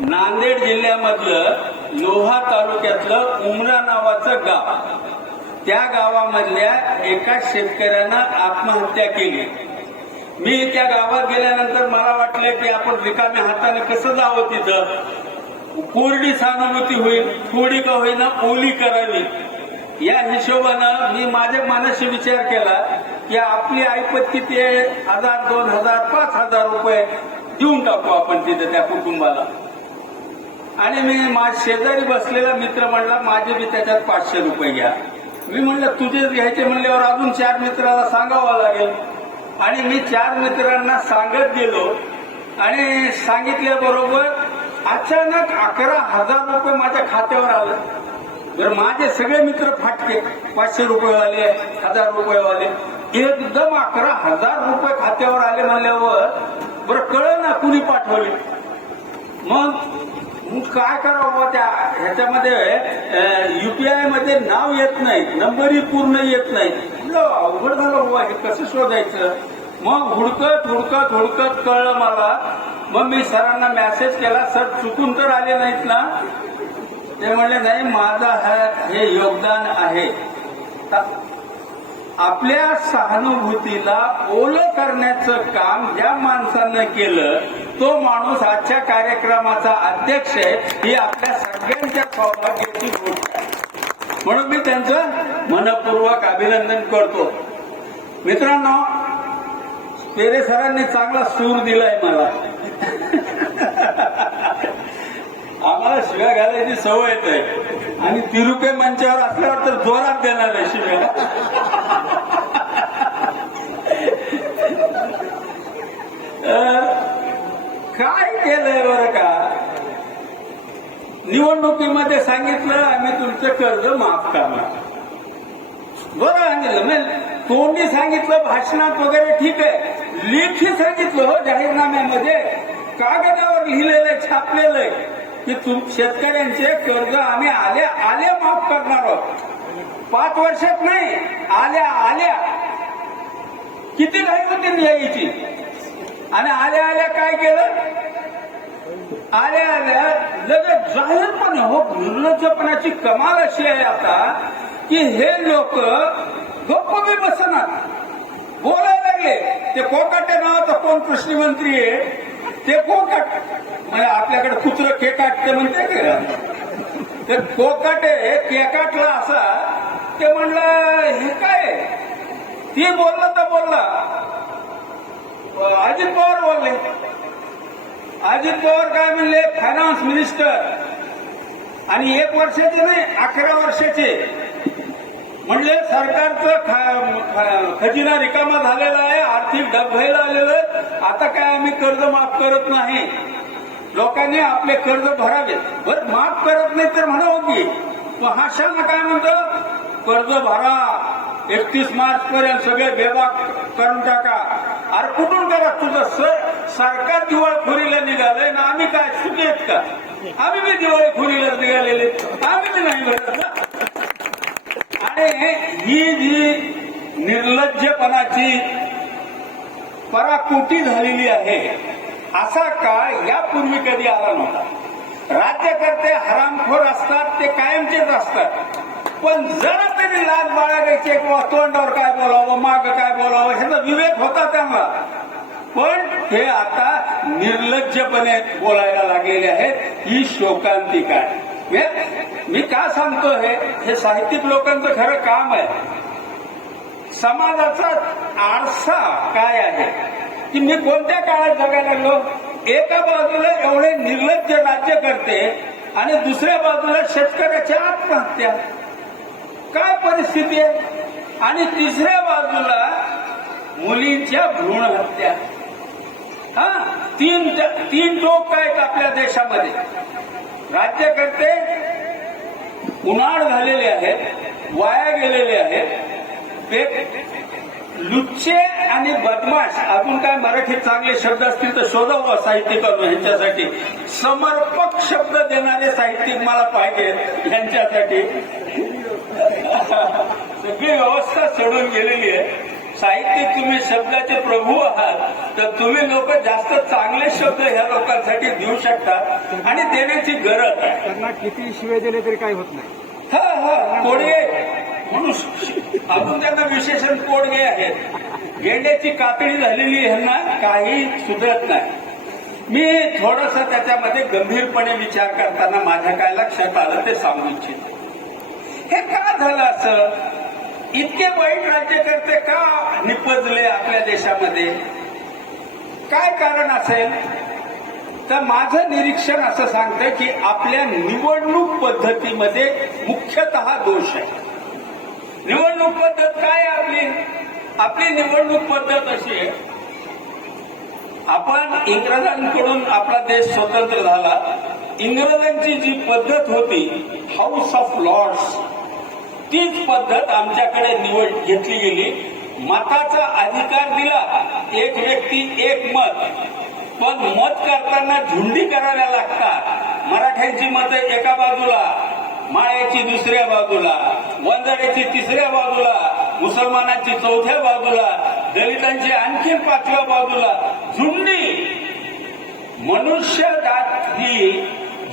नांदेड जिल्ह्यामधलं लोहा तालुक्यातलं उमरा नावाचं गाव. त्या गावामधल्या एका शेतकऱ्यानं आत्महत्या केली. मी त्या गावात गेल्यानंतर मला वाटलं की आपण रिकाम्या हाताने कसं जावं तिथं? कोरडी सहानुभूती होईल थोडी का होईना ओली करावी. या हिशोबानं मी माझ्या मनाशी विचार केला की आपली ऐपत किती आहे? हजार दोन हजार पाच हजार रुपये देऊन टाकू आपण तिथे त्या कुटुंबाला. आणि मी माझ्या शेजारी बसलेला मित्र म्हणला माझे बी त्याच्यात पाचशे रुपये घ्या. मी म्हणलं तुझेच घ्यायचे म्हणल्यावर अजून चार मित्राला सांगावं लागेल. आणि मी चार मित्रांना सांगत गेलो आणि सांगितल्याबरोबर अचानक अकरा हजार रुपये माझ्या खात्यावर आलं. तर माझे सगळे मित्र फाटके पाचशे रुपयेवाले हजार रुपयेवाले एकदम अकरा हजार रुपये खात्यावर आले म्हणल्यावर बरं कळ ना कुणी पाठवले. मग मग काय करावं त्या ह्याच्यामध्ये? युपीआयमध्ये नाव येत नाही नंबरही पूर्ण येत नाही. अवघड झालं बाबा हे कसं शोधायचं? मग हुडकत हुडकत हुडकत कळलं मला. मग मी सरांना मेसेज केला सर चुकून तर आले नाहीत ना? ते म्हणले नाही माझं हा- हे योगदान आहे. आपल्या सहानुभूतीला ओलं करण्याचं काम ज्या माणसानं केलं तो माणूस आजच्या कार्यक्रमाचा अध्यक्ष आहे ही आपल्या सगळ्यांच्या सौभाग्याची गोष्ट आहे. म्हणून मी त्यांचं मनपूर्वक अभिनंदन करतो. मित्रांनो पेरे सरांनी चांगला सूर दिलाय मला. आम्हाला शिव्या घालायची सवय आहे आणि तिरुपे मंचावर असल्यावर तर जोरात देणार आहे शिव्या. काय केलंय बरं का? निवडणुकीमध्ये सांगितलं आम्ही तुमचं कर्ज माफ करणार. बरं सांगितलं म्हणजे तोंडी सांगितलं भाषणात वगैरे ठीक आहे. लेखी सांगितलं हो जाहीरनाम्यामध्ये. कागदावर लिहिलेलं आहे, छापलेलं आहे की तुम शेतकऱ्यांचे कर्ज आम्ही आल्या आल्या माफ करणार आहोत. पाच वर्षात नाही आल्या आल्या. किती घाई होती यायची आणि आल्या आल्या काय केलं? आल्या आल्या लगेच जाहीरपणे हो निर्लज्जपणाची कमाल अशी आहे आता की हे लोक गप्प बी बसणार. बोलायला लागले. ते कोकाटे नावाचा कोण कृषी मंत्री आहे? ते कोकाट. म्हणजे आपल्याकडे कुत्र केकाट ते म्हणते ते कोकाटे केकाटला असा ते म्हणलं हे काय? ती बोलला तर बोलला. अजित पवार बोलले. अजित पवार काय म्हणले? फायनान्स मिनिस्टर आणि एक वर्षाचे नाही अकरा वर्षाचे. म्हणजे सरकारचं खजिना रिकामा झालेला आहे आर्थिक डबघाईला आलेलं आहे. आता काय आम्ही कर्ज माफ करत नाही. लोकांनी आपले कर्ज भरावे. बर माफ करत नाही तर म्हणावं की मग हा शाना काय म्हणतो? कर्ज भरा. एकतीस मार्च पर्यंत सगळे बेबाक करून टाका. अरे कुठून करा तुझं सरकार दिवाळखोरीला निघालंय ना आम्ही काय सुखी आहेत का? आम्ही बी दिवाळखोरीला निघालेले आम्ही बी नाही भरत आणि ही जी निर्लज्जपणाची पराकोटी झालेली आहे असा काळ यापूर्वी कधी आला नव्हता. राज्यकर्ते हरामखोर असतात ते कायमचेच असतात. पण जरा तरी लाज बाळगायची किंवा तोंडावर काय बोलावं माग काय बोलावं ह्याचा विवेक होता त्यांना पण हे आता निर्लज्जपणे बोलायला लागलेले आहेत ही शोकांतिक आहे मी का सांगतो हे? हे साहित्यिक लोकांचं खरं काम आहे. समाजाचा आरसा काय आहे? की मी कोणत्या काळात जगायला लागलो? एका बाजूला एवढे निर्लज्ज राज्य करते आणि दुसऱ्या बाजूला शेतकऱ्याच्या आत्महत्या. काय परिस्थिती आहे? आणि तिसऱ्या बाजूला मुलींच्या भ्रूण हत्या. हा? तीन तीन टोक आहेत आपल्या देशामध्ये. राज्यकर्ते उन्हाळ झालेले आहेत वाया गेलेले आहेत ते लुच्चे आणि बदमाश. अजून काय मराठीत चांगले शब्द असतील तर शोधावं साहित्यिकांना ह्यांच्यासाठी. समर्पक शब्द देणारे साहित्यिक मला पाहिजे ह्यांच्यासाठी. सगळी व्यवस्था चढून गेलेली आहे. साहित्यिक तुम्ही शब्दाचे प्रभू आहात तर तुम्ही लोक जास्त चांगले शब्द ह्या लोकांसाठी देऊ शकतात आणि देण्याची गरज आहे. त्यांना किती शिवे दिले तरी काही होत नाही. हा हा कोडगे म्हणून अजून त्यांना विशेषण कोडगे आहेत गेंड्याची कातडी झालेली ह्यांना काही सुधरत नाही. मी थोडस त्याच्यामध्ये गंभीरपणे विचार करताना माझ्या काय लक्षात आलं ते सांगू इच्छितो. हे का झालं असं? इतके वाईट राज्यकर्ते का निपजले आपल्या देशामध्ये? काय कारण असेल? तर माझं निरीक्षण असं सांगतं की आपल्या निवडणूक पद्धतीमध्ये मुख्यतः दोष आहे. निवडणूक पद्धत काय आपली? आपली निवडणूक पद्धत अशी आहे. आपण इंग्रजांकडून आपला देश स्वतंत्र झाला. इंग्रजांची जी पद्धत होती हाऊस ऑफ लॉर्ड्स तीच पद्धत आमच्याकडे निवड घेतली गेली. मताचा अधिकार दिला. एक व्यक्ती एक मत. पण मत करताना झुंडी कराव्या लागतात. मराठ्यांची मतं एका बाजूला माळ्याची दुसऱ्या बाजूला. वंजाऱ्याची तिसऱ्या बाजूला मुसलमानाची चौथ्या बाजूला दलितांची आणखी पाचव्या बाजूला झुंडी. मनुष्य जात ही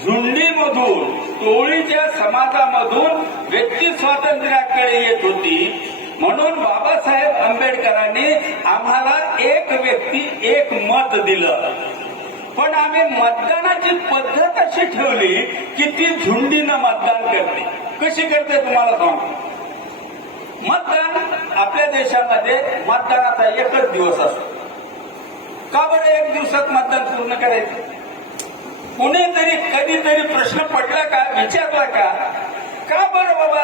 झुंडीमधून टोळीच्या समाजामधून व्यक्ती स्वातंत्र्याकडे येत होती. म्हणून बाबासाहेब आंबेडकरांनी आम्हाला एक व्यक्ती एक मत दिलं. पण आम्ही मतदानाची पद्धत अशी ठेवली की ती झुंडीनं मतदान करते. कशी करते तुम्हाला सांगतो मतदान आपल्या देशामध्ये मतदानाचा एकच दिवस असतो. का बरं एक दिवसात मतदान पूर्ण करायचं? कुणीतरी कधीतरी प्रश्न पडला का विचारला का? का बरं बाबा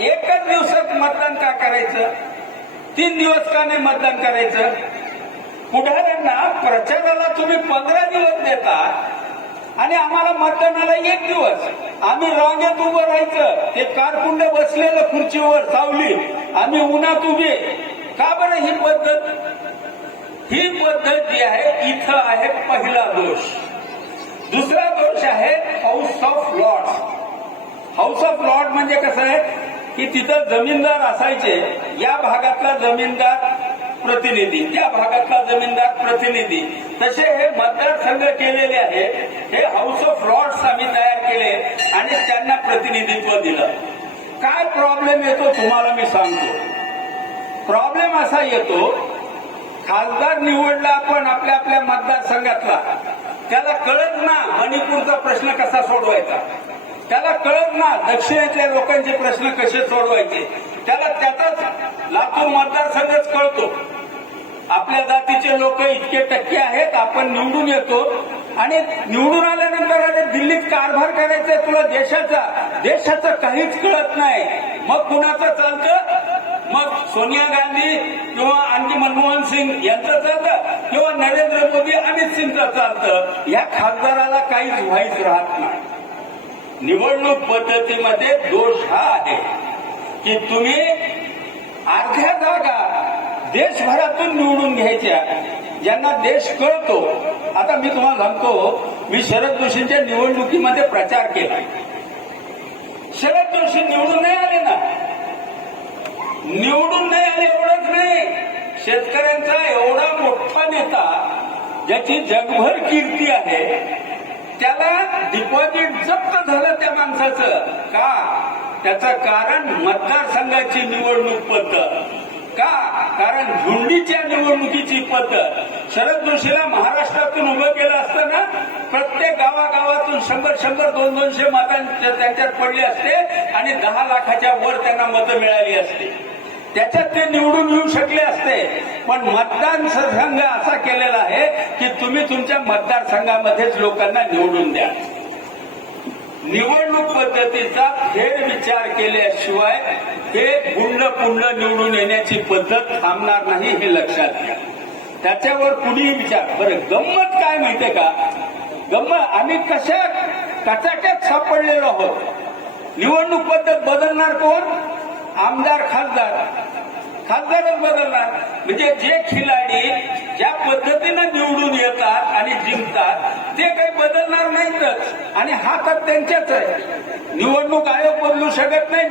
एकच दिवसात मतदान का करायचं? तीन दिवस का नाही मतदान करायचं? पुढाऱ्यांना प्रचाराला तुम्ही पंधरा दिवस देता आणि आम्हाला मतदानाला एक दिवस. आम्ही रांगेत उभं राहायचं. ते कारकुंड बसलेलं खुर्चीवर सावली. आम्ही उन्हात उभे. का बरं ही पद्धत? ही पद्धत जी आहे इथं आहे पहिला दोष. दुसरा दोष आहे house of lord house of lord म्हणजे कसं आहे? की तिथं जमीनदार असायचे. या भागातला जमीनदार प्रतिनिधी त्या भागातला जमीनदार प्रतिनिधी. तसे हे मतदारसंघ केलेले आहे. हे हाऊस ऑफ लॉर्ड्स आम्ही तयार केले आणि त्यांना प्रतिनिधित्व दिलं. काय प्रॉब्लेम येतो तुम्हाला मी सांगतो. प्रॉब्लेम असा येतो खासदार निवडला आपण आपल्या आपल्या मतदारसंघातला. त्याला कळत ना मणिपूरचा प्रश्न कसा सोडवायचा. त्याला कळत ना दक्षिणेतल्या लोकांचे प्रश्न कसे सोडवायचे. त्याला त्याचाच लातूर मतदारसंघच कळतो. आपल्या जातीचे लोक इतके टक्के आहेत आपण निवडून येतो. आणि निवडून आल्यानंतर अरे दिल्लीत कारभार करायचा तुला देशाचा देशाचं काहीच कळत नाही. मग कुणाचं चालतं? मग सोनिया गांधी किंवा आणखी मनमोहन सिंग यांचं चालतं? किंवा नरेंद्र मोदी अमित सिंगचं चालतं? या खासदाराला काहीच व्हायच राहत नाही. निवडणूक पद्धतीमध्ये दोष हा आहे. की तुम्ही अर्ध्या जागा देशभरातून निवडून घ्यायच्या ज्यांना देश कळतो. आता मी तुम्हाला सांगतो मी शरद जोशींच्या निवडणुकीमध्ये प्रचार केला. शरद जोशी निवडून नाही आले ना? निवडून नाही आले एवढंच नाही. शेतकऱ्यांचा एवढा मोठा नेता ज्याची जगभर कीर्ती आहे त्याला डिपॉझिट जप्त झालं त्या माणसाचं. का? त्याचं कारण मतदारसंघाची निवडणूक पद्धत. का? कारण झुंडीच्या निवडणुकीची पद्धत. शरद जोशीला महाराष्ट्रातून उभं केलं असताना प्रत्येक गावागावातून शंभर शंभर दोन दोनशे मतांच्या त्यांच्यात पडले असते आणि दहा लाखाच्या वर त्यांना मतं मिळाली असते. त्याच्यात ते निवडून येऊ शकले असते. पण मतदान संघ असा केलेला आहे की तुम्ही तुमच्या मतदारसंघामध्येच लोकांना निवडून द्या. निवडणूक पद्धतीचा फेर विचार केल्याशिवाय हे गुंड पुंड निवडून येण्याची पद्धत थांबणार नाही हे लक्षात घ्या. त्याच्यावर कुणीही विचार. बरं गंमत काय माहितीये का? गंमत आम्ही कशा कचाट्यात सापडलेलो आहोत? निवडणूक पद्धत बदलणार कोण? आमदार खासदार. खासदारच बदलणार. म्हणजे जे खिलाडी ज्या पद्धतीनं निवडून येतात आणि जिंकतात ते काही बदलणार नाहीतच आणि हा तर त्यांच्याच आहे. निवडणूक आयोग बदलू शकत नाही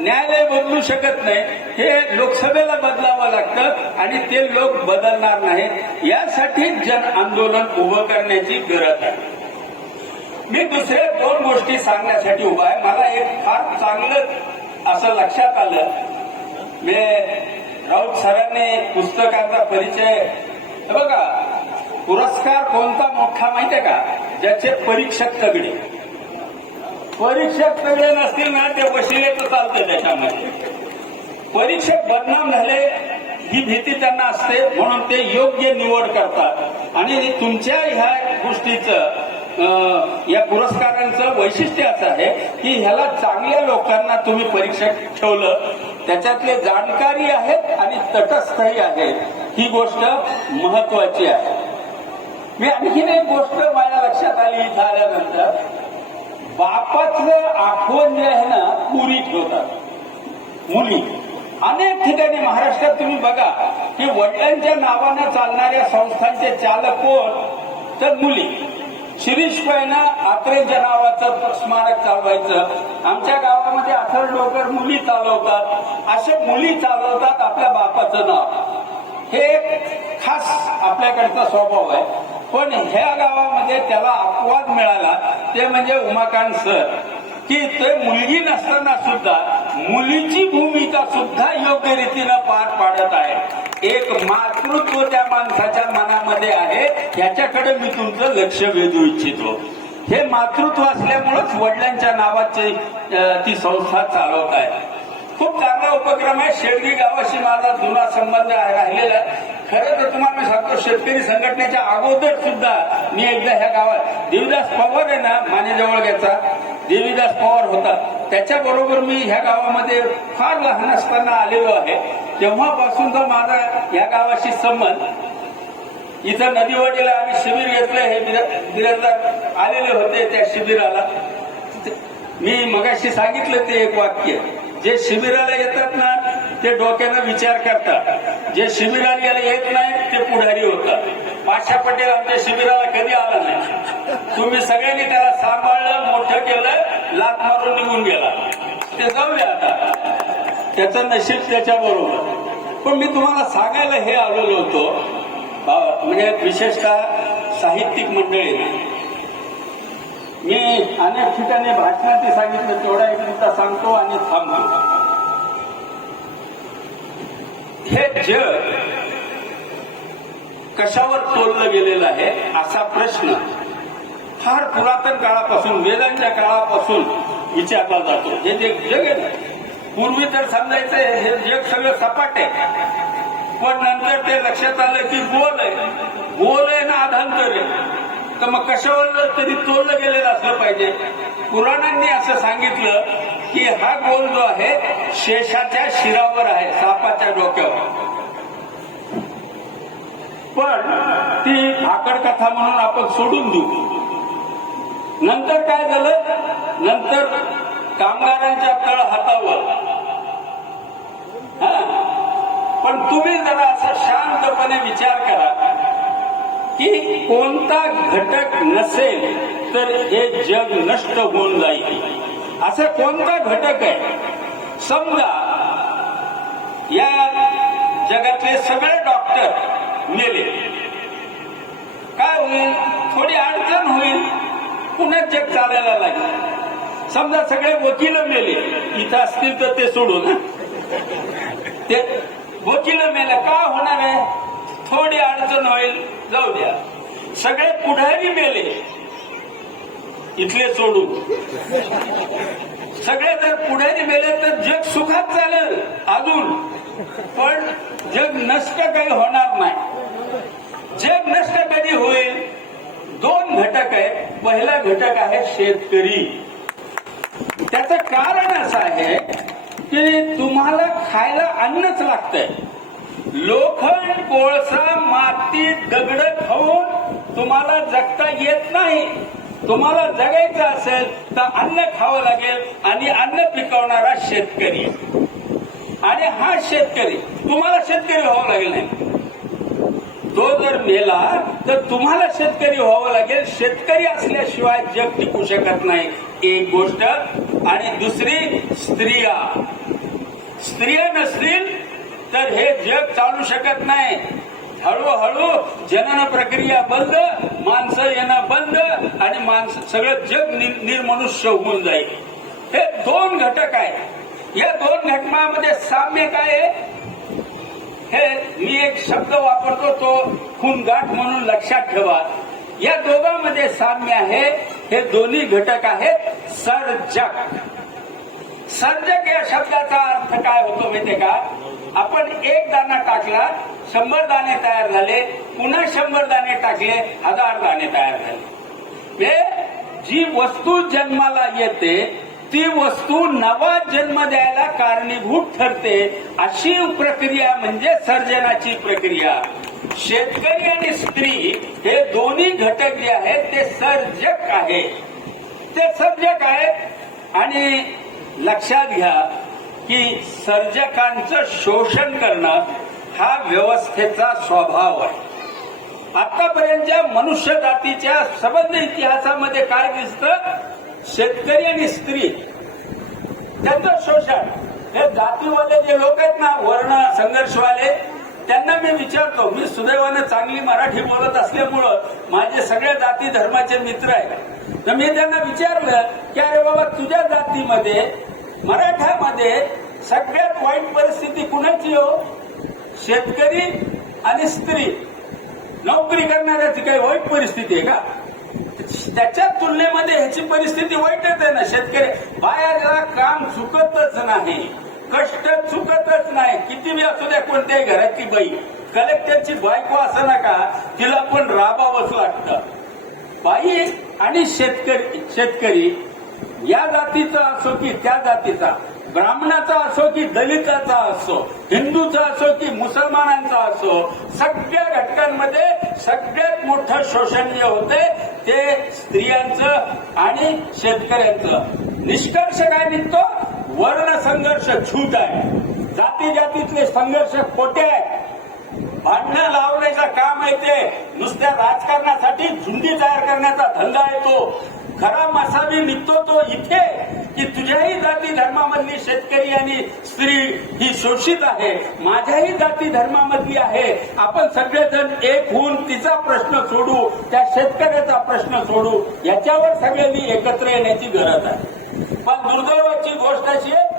न्यायालय बदलू शकत नाही. हे लोकसभेला बदलावं लागतं आणि ते लोक बदलणार नाही यासाठी जन आंदोलन उभं करण्याची गरज आहे. मी दुसऱ्या दोन गोष्टी सांगण्यासाठी उभा आहे. मला एक फार चांगलं असं लक्षात आलं. मी राऊत सरांनी पुस्तकाचा परिचय बघा पुरस्कार कोणता मोठा माहितीये का? ज्याचे परीक्षक तगडे. परीक्षक तगडे नसतील ना ते वशिले तर चालते त्याच्यामध्ये. परीक्षक बदनाम झाले ही भीती त्यांना असते म्हणून ते योग्य निवड करतात. आणि तुमच्या ह्या गोष्टीचं अं, या पुरस्कारांचं वैशिष्ट्य असं आहे की ह्याला चांगल्या लोकांना तुम्ही परीक्षक ठेवलं त्याच्यातले जाणकारी आहेत आणि तटस्थही आहेत. ही गोष्ट महत्वाची आहे. मी आणखीन एक गोष्ट माझ्या लक्षात आली झाल्यानंतर बापाचं आठवण जे आहे ना पुरी ठेवतात मुली. अनेक ठिकाणी महाराष्ट्रात तुम्ही बघा की वडिलांच्या नावानं चालणाऱ्या संस्थांचे चालक कोण? तर मुली. शिरीष पैनं आत्रेच्या नावाचं स्मारक चालवायचं. आमच्या गावामध्ये अथर डोकर मुली चालवतात. असे मुली चालवतात आपल्या बापाचं नाव. हे एक खास आपल्याकडचा स्वभाव आहे. पण ह्या गावामध्ये त्याला अपवाद मिळाला. ते म्हणजे उमाकांत सर. की ते मुलगी नसताना सुद्धा मुलीची भूमिका सुद्धा योग्य रीतीनं पार पाडत आहे. एक मातृत्व त्या माणसाच्या मनामध्ये आहे. याच्याकडे मी तुमचं लक्ष वेधू इच्छितो. हे मातृत्व असल्यामुळेच वडिलांच्या नावाची ती संस्था चालवत आहे. खूप चांगला उपक्रम आहे. शेळगी गावाशी माझा जुना संबंध आहे राहिलेला आहे. खरं तर तुम्हाला मी सांगतो शेतकरी संघटनेच्या अगोदर सुद्धा मी एकदा ह्या गावात देवीदास पवार आहे ना मानेजवळग्याचा देवीदास पवार होता. त्याच्याबरोबर मी ह्या गावामध्ये फार लहान असताना आलेलो आहे. तेव्हापासून तर माझा ह्या गावाशी संबंध इथं नदीवाडीला आम्ही शिबिर घेतलं हे बिर- बिराजदार आलेले होते त्या शिबिराला. मी मगाशी सांगितलं ते एक वाक्य जे शिबिराला येतात ना ते डोक्यानं विचार करतात. जे शिबिराला याला येत नाही ते पुढारी होतात. पाशा पटेल आमच्या शिबिराला कधी आला नाही? तुम्ही सगळ्यांनी त्याला सांभाळलं मोठं केलं लात मारून निघून गेला. ते जाऊया आता. त्याचं नशीब त्याच्या बरोबर पण मी तुम्हाला सांगायला हे आलेलो होतो म्हणजे विशेषतः साहित्यिक मंडळी मी अनेक ठिकाणी भाषणात सांगितलं तेवढा एक मुद्दा सांगतो आणि थांबतो. हे जग कशावर तोललं गेलेलं आहे असा प्रश्न फार पुरातन काळापासून वेदांच्या काळापासून विचारला जातो. हे जे जग आहे ना पूर्वी तर समजायचं हे जग सगळं सपाट आहे. पण नंतर ते लक्षात आलं की गोल आहे. गोल आहे ना आधांतर आहे. तर मग कशावर तरी तोललं गेलेलं असलं पाहिजे? पुराणांनी असं सांगितलं की हा गोल जो आहे शेषाच्या शिरावर आहे सापाच्या डोक्यावर. पण ती भाकड कथा म्हणून आपण सोडून देऊ. नंतर काय झालं? नंतर कामगारांच्या तळ हातावर. हा? पण तुम्ही जरा असा शांतपणे विचार करा की कोणता घटक नसेल तर हे जग नष्ट होऊन जाईल. असा कोणता घटक आहे? समजा या जगातले सगळे डॉक्टर मेले. काय होईल? थोडी अडचण होईल. पुन्हा जग चालायला लागेल. समजा सगळे वकील मेले. इथं असतील तर ते सोडून. ते वकील मेले. का होणार आहे? थोडी अडचण होईल. जाऊ द्या. सगळे पुढारी मेले. इथले सोडून. सगळे जर पुढे मेले तर जग सुखात चालेल अजून. पण जग नष्ट काही होणार नाही. जग नष्ट कधी होईल? दोन घटक आहे. पहिला घटक आहे शेतकरी. त्याचं कारण असं आहे की तुम्हाला खायला अन्नच लागतंय. लोखंड कोळसा माती दगड खाऊन तुम्हाला जगता येत नाही. तुम्हाला जगायचं असेल तर अन्न खावं लागेल आणि अन्न पिकवणारा शेतकरी. आणि हा शेतकरी तुम्हाला शेतकरी व्हावं लागेल नाही. तो जर मेला तर तुम्हाला शेतकरी व्हावं लागेल. शेतकरी असल्याशिवाय जग टिकू शकत नाही. एक गोष्ट. आणि दुसरी स्त्रिया. स्त्रिया नसतील तर हे जग चालू शकत नाही. हळूहळू जनन प्रक्रिया बंद माणसं येणं बंद आणि माणसं सगळं जग निर्मनुष्य होऊन जाईल. हे दोन घटक आहे या दोन घटकामध्ये साम्य काय आहे? हे मी एक शब्द वापरतो तो खूनगाठ म्हणून लक्षात ठेवा. या दोघांमध्ये साम्य आहे. हे दोन्ही घटक आहेत सर्जक. सर्जक या शब्दाचा अर्थ काय होतो माहितीये का? आपण एक दाणा टाकला शंभर दाणे तयार झाले पुन्हा शंभर दाणे टाकले हजार दाणे तयार झाले. हे जी वस्तू जन्माला येते ती वस्तू नवा जन्म द्यायला कारणीभूत ठरते अशी प्रक्रिया म्हणजे सर्जनाची प्रक्रिया. शेतकरी आणि स्त्री हे दोन्ही घटक जे आहेत ते सर्जक आहे ते सर्जक आहेत. आणि लक्षात घ्या की सर्जकांचं शोषण करणं हा व्यवस्थेचा स्वभाव आहे. आतापर्यंतच्या मनुष्य जातीच्या सबंध इतिहासामध्ये काय दिसतं? शेतकरी आणि स्त्री. त्यांचं शोषण. हे जातीवाले जे लोक आहेत ना वर्ण संघर्षवाले त्यांना मी विचारतो मी सुदैवाने चांगली मराठी बोलत असल्यामुळं माझे सगळ्या जाती धर्माचे मित्र आहेत. तर मी त्यांना विचारलं की अरे बाबा तुझ्या जातीमध्ये मराठ्यामध्ये सगळ्यात वाईट परिस्थिती कुणाची हो? शेतकरी आणि स्त्री. नोकरी करणाऱ्याची काही वाईट परिस्थिती आहे का? त्याच्या तुलनेमध्ये ह्याची परिस्थिती वाईटच आहे ना. शेतकरी बाहेरला काम चुकतच नाही. कष्ट चुकतच नाही. किती बी असू द्या कोणत्याही घराची बाई. कलेक्टरची बायको असं नका तिला पण राबावंच वाटतं बाई आणि शेतकरी शेतकरी या जातीचा असो की त्या जातीचा ब्राह्मणाचा असो की दलिताचा असो हिंदूचा असो की मुसलमानांचा असो सगळ्या घटकांमध्ये सगळ्यात मोठं शोषण जे होते ते स्त्रियांचं आणि शेतकऱ्यांचं. निष्कर्ष काय निघतो? वर्ण संघर्ष छूट आहे. जाती जातीतले संघर्ष खोटे आहेत. भांडणं लावण्याचं काम आहे ते. नुसत्या राजकारणासाठी झुंडी तयार करण्याचा धंदा येतो खरा मसावी निघतो तो इथे की तुझ्याही जाती धर्मामधली शेतकरी आणि स्त्री ही शोषित आहे. माझ्याही जाती धर्मामधली आहे. आपण सगळेजण एक होऊन तिचा प्रश्न सोडू त्या शेतकऱ्याचा प्रश्न सोडू याच्यावर सगळ्यांनी एकत्र येण्याची गरज आहे. पण दुर्दैवाची गोष्ट अशी आहे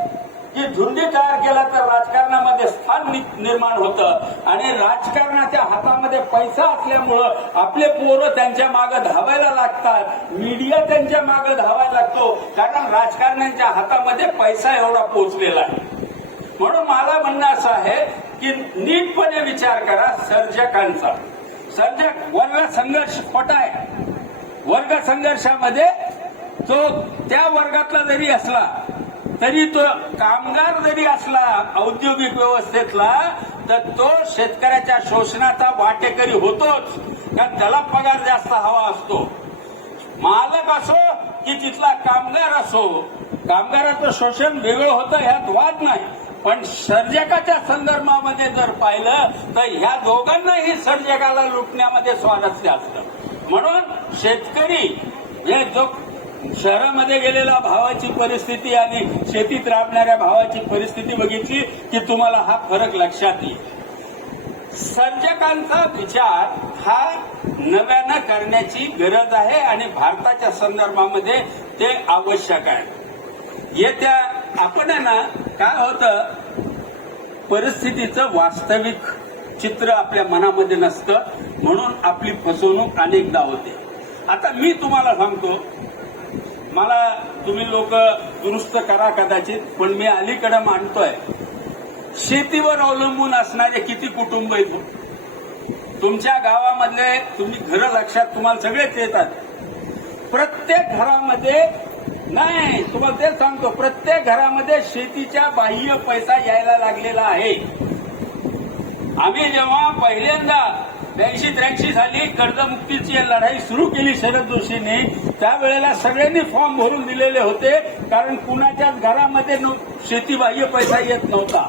की झुंडी तयार केला तर राजकारणामध्ये स्थान निर्माण होतं. आणि राजकारणाच्या हातामध्ये पैसा असल्यामुळं आपले पोरं त्यांच्या मागे धावायला लागतात. मीडिया त्यांच्या मागे धावायला लागतो. कारण राजकारण्यांच्या हातामध्ये पैसा एवढा पोचलेला आहे. म्हणून मला म्हणणं असं आहे की नीटपणे विचार करा सर्जकांचा. सर्जक वर्ग संघर्ष खोटा आहे. वर्ग संघर्षामध्ये तो त्या वर्गातला जरी असला तरी तो कामगार जरी असला औद्योगिक व्यवस्थेतला तर तो शेतकऱ्याच्या शोषणाचा वाटेकरी होतोच. कारण त्याला पगार जास्त हवा असतो. मालक असो की तिथला कामगार असो कामगाराचं शोषण वेगळं होतं ह्यात वाद नाही. पण सर्जकाच्या संदर्भामध्ये जर पाहिलं तर ह्या दोघांनाही सर्जकाला लुटण्यामध्ये स्वारस्य असतं. म्हणून शेतकरी हे जो शहरामध्ये गेलेला भावाची परिस्थिती आणि शेतीत राबणाऱ्या भावाची परिस्थिती बघितली की तुम्हाला हा फरक लक्षात येईल. सर्जकांचा विचार हा नव्यानं करण्याची गरज आहे आणि भारताच्या संदर्भामध्ये ते आवश्यक आहे. येत्या आपण आहे ना काय होतं? परिस्थितीचं वास्तविक चित्र आपल्या मनामध्ये नसतं म्हणून आपली फसवणूक अनेकदा होते. आता मी तुम्हाला सांगतो मला तुम्ही लोक दुरुस्त करा कदाचित पण मी अलीकडे मांडतोय शेतीवर अवलंबून असणारे किती कुटुंब आहेत? तुमच्या गावामधले तुम्ही घरं लक्षात तुम्हाला सगळेच येतात. प्रत्येक घरामध्ये नाही तुम्हाला तेच सांगतो प्रत्येक घरामध्ये शेतीच्या बाह्य पैसा यायला लागलेला आहे. आम्ही जेव्हा पहिल्यांदा ब्याऐंशी त्र्याऐंशी साली कर्जमुक्तीची लढाई सुरू केली शरद जोशीने त्यावेळेला सगळ्यांनी फॉर्म भरून दिलेले होते कारण कुणाच्याच घरामध्ये शेतीबाह्य पैसा येत नव्हता.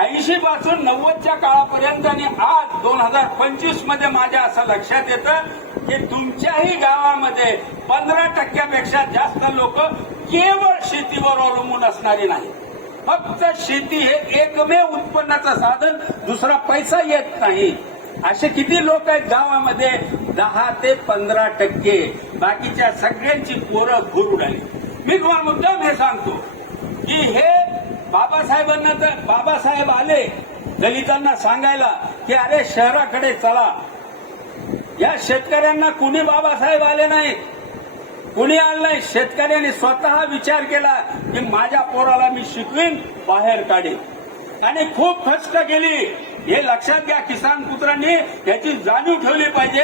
ऐंशी पासून नव्वदच्या काळापर्यंत आणि आज दोन हजार पंचवीसमध्ये माझ्या असं लक्षात येतं की तुमच्याही गावामध्ये पंधरा टक्क्यापेक्षा जास्त लोक केवळ शेतीवर अवलंबून असणारी नाही फक्त शेती हे एकमेव उत्पन्नाचं साधन दुसरा पैसा येत नाही. असे किती लोक आहेत गावामध्ये? दहा ते पंधरा टक्के. बाकीच्या सगळ्यांची पोरं भूर उडाली मी तुम्हाला मुद्दाम हे सांगतो की हे बाबासाहेबांना तर बाबासाहेब आले दलितांना सांगायला की अरे शहराकडे चला. या शेतकऱ्यांना कुणी बाबासाहेब आले नाहीत कुणी आलं नाही? शेतकऱ्यांनी स्वतः विचार केला की माझ्या पोराला मी शिकवीन बाहेर काढेन. आणि खूप कष्ट केली. हे लक्षात घ्या किसान पुत्रांनी याची जाणीव ठेवली पाहिजे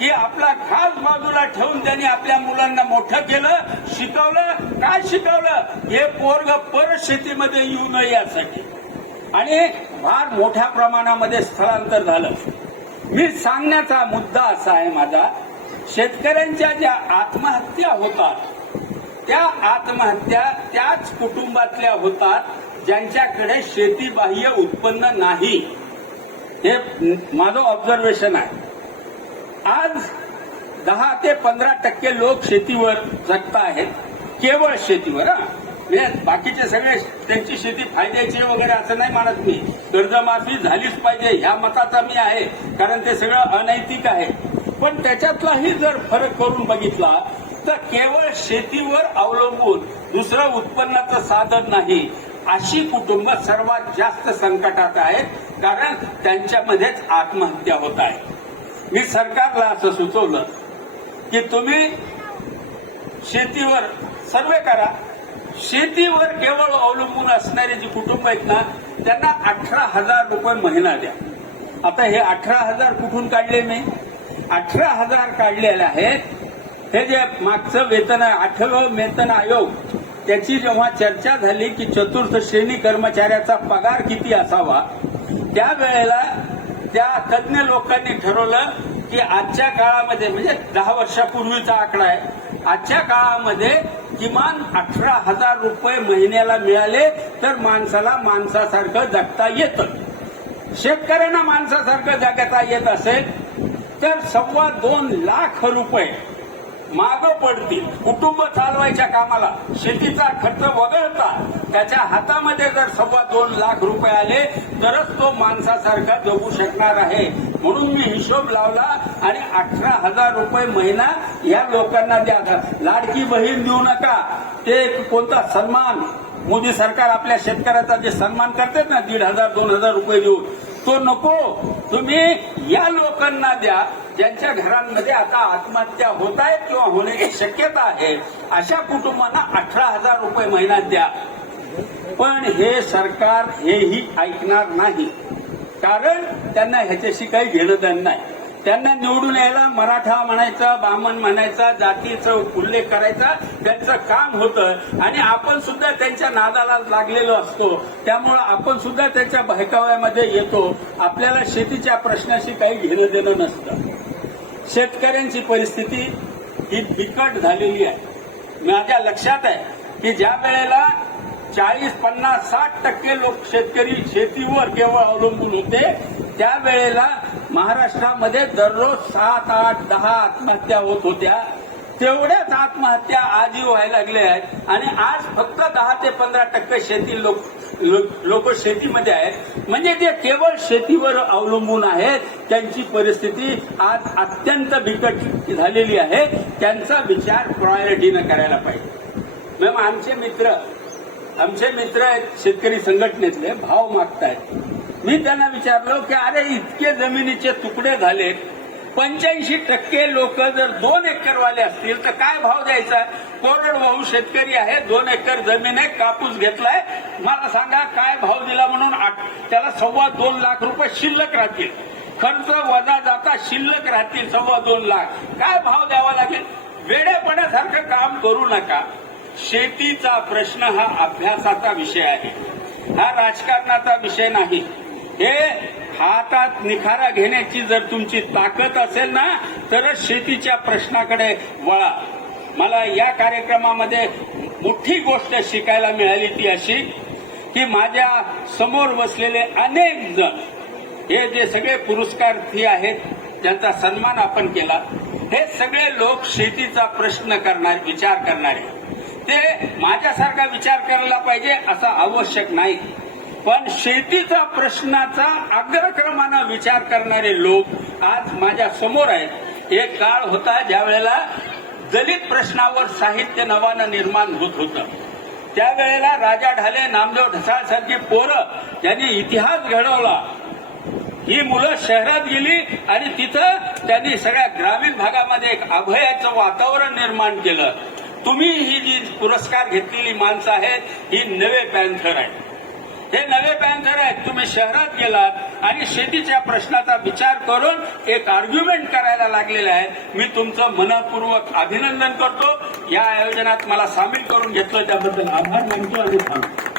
की आपला खास बाजूला ठेवून त्यांनी आपल्या मुलांना मोठं केलं शिकवलं. काय शिकवलं? हे पोरग परत शेतीमध्ये येऊ नये यासाठी. आणि फार मोठ्या प्रमाणामध्ये स्थलांतर झालं. मी सांगण्याचा मुद्दा असा आहे माझा शेतकऱ्यांच्या ज्या आत्महत्या होतात त्या आत्महत्या त्याच कुटुंबातल्या होतात ज्यांच्याकडे शेतीबाह्य उत्पन्न नाही. हे माझं ऑब्झर्वेशन आहे. आज दहा ते पंधरा टक्के लोक शेतीवर जगत आहेत. केवळ शेतीवर म्हणजे बाकीचे सगळे त्यांची शेती फायद्याची वगैरे असं नाही मानत मी. कर्जमाफी झालीच पाहिजे ह्या मताचा मी आहे. कारण ते सगळं अनैतिक आहे. पण त्याच्यातलाही जर फरक करून बघितला तर केवळ शेतीवर अवलंबून दुसरं उत्पन्नाचं साधन नाही. अशी कुटुंब सर्वात जास्त संकटात आहेत कारण त्यांच्यामध्येच आत्महत्या होत आहे. मी सरकारला असं सुचवलं की तुम्ही शेतीवर सर्वे करा. शेतीवर केवळ अवलंबून असणारे जी कुटुंब आहेत ना त्यांना अठरा हजार रुपये महिना द्या. आता हे अठरा हजार कुठून काढले मी? अठरा हजार काढलेले आहेत. हे जे मागचं वेतन आहे आठवं वेतन आयोग त्याची जेव्हा चर्चा झाली की चतुर्थ श्रेणी कर्मचाऱ्याचा पगार किती असावा त्यावेळेला त्या तज्ज्ञ लोकांनी ठरवलं की आजच्या काळामध्ये म्हणजे दहा वर्षापूर्वीचा आकडा आहे आजच्या काळामध्ये किमान अठरा हजार रुपये महिन्याला मिळाले तर माणसाला माणसासारखं जगता येतं. शेतकऱ्यांना माणसासारखं जगता येत असेल तर सव्वा दोन लाख रुपये मागं पडतील. कुटुंब चालवायच्या कामाला. शेतीचा खर्च वगळता त्याच्या हातामध्ये जर सव्वा दोन लाख रुपये आले तरच तो माणसासारखा जगू शकणार आहे. म्हणून मी हिशोब लावला आणि अठरा हजार रुपये महिना या लोकांना द्या. लाडकी बहीण देऊ नका. ते कोणता सन्मान? मोदी सरकार आपल्या शेतकऱ्याचा जे सन्मान करतात ना दीड हजार दोन हजार रुपये देऊन तो नको. तुम्ही या लोकांना द्या. ज्यांच्या घरांमध्ये आता आत्महत्या होत आहेत किंवा होण्याची शक्यता आहे अशा कुटुंबांना अठरा हजार रुपये महिन्यात द्या. पण हे सरकार हेही ऐकणार नाही. कारण त्यांना ह्याच्याशी काही घेणं देणं नाही. त्यांना निवडून यायला मराठा म्हणायचा बामण म्हणायचा जातीचा उल्लेख करायचा त्यांचं काम होतं. आणि आपण सुद्धा त्यांच्या नादाला लागलेलो असतो. त्यामुळं आपण सुद्धा त्यांच्या बहकाव्यामध्ये येतो. आपल्याला शेतीच्या प्रश्नाशी काही घेणं देणं नसतं. शेतकऱ्यांची परिस्थिती ही बिकट झालेली आहे. माझ्या लक्षात आहे की ज्या वेळेला चाळीस पन्नास साठ टक्के लोक शेतकरी शेतीवर केवळ अवलंबून होते त्यावेळेला महाराष्ट्रामध्ये दररोज सात आठ दहा आत्महत्या होत होत्या. तेवढ्याच आत्महत्या आजही व्हायला लागल्या आहेत. आणि आज फक्त दहा ते पंधरा टक्के शेती लोक लोक शेतीमध्ये आहेत. म्हणजे ते केवळ शेतीवर अवलंबून आहेत. त्यांची परिस्थिती आज अत्यंत बिकट झालेली आहे. त्यांचा विचार प्रायोरिटीनं करायला पाहिजे. मॅम आमचे मित्र आमचे मित्र आहेत शेतकरी संघटनेतले भाव मागतायत. मी त्यांना विचारलो की अरे इतके जमिनीचे तुकडे झालेत पंच्याऐंशी टक्के लोक जर दोन एकरवाले असतील तर काय भाव द्यायचा? कोरडवाहू शेतकरी आहे दोन एकर जमीन आहे कापूस घेतलाय. मला सांगा काय भाव दिला म्हणून त्याला सव्वा दोन लाख रुपये शिल्लक राहतील. खर्च वजा जाता शिल्लक राहतील सव्वा दोन लाख. काय भाव द्यावा लागेल? वेड्यापण्यासारखं काम करू नका. शेतीचा प्रश्न हा अभ्यासाचा विषय आहे. हा राजकारणाचा विषय नाही. हे हातात निखारा घेण्याची जर तुमची ताकद असेल ना तरच शेतीच्या प्रश्नाकडे वळा. मला या कार्यक्रमामध्ये मोठी गोष्ट शिकायला मिळाली ती अशी की माझ्यासमोर बसलेले अनेक जण हे जे सगळे पुरस्कार्थी आहेत ज्यांचा सन्मान आपण केला हे सगळे लोक शेतीचा प्रश्न करणार विचार करणारे. ते माझ्यासारखा विचार करायला पाहिजे असं आवश्यक नाही. पण शेतीचा प्रश्नाचा अग्रक्रमानं विचार करणारे लोक आज माझ्यासमोर आहेत. एक काळ होता ज्या वेळेला दलित प्रश्नावर साहित्य नवानं निर्माण होत होतं. त्यावेळेला राजा ढाले नामदेव ढसाळ सारखी पोरं ज्यांनी इतिहास घडवला. ही मुलं शहरात गेली आणि तिथं त्यांनी सगळ्या ग्रामीण भागामध्ये एक अभयाचं वातावरण निर्माण केलं. तुम्ही ही जी पुरस्कार घेतलेली माणसं आहेत ही नवे पॅन्थर आहेत. हे नवे पॅन्थर आहेत. तुम्ही शहरात गेलात आणि शेतीच्या प्रश्नाचा विचार करून एक आर्ग्युमेंट करायला लागलेले आहे. मी तुमचं मनपूर्वक अभिनंदन करतो. या आयोजनात मला सामील करून घेतलं. त्याबद्दल आभार मानतो आणि थांबतो.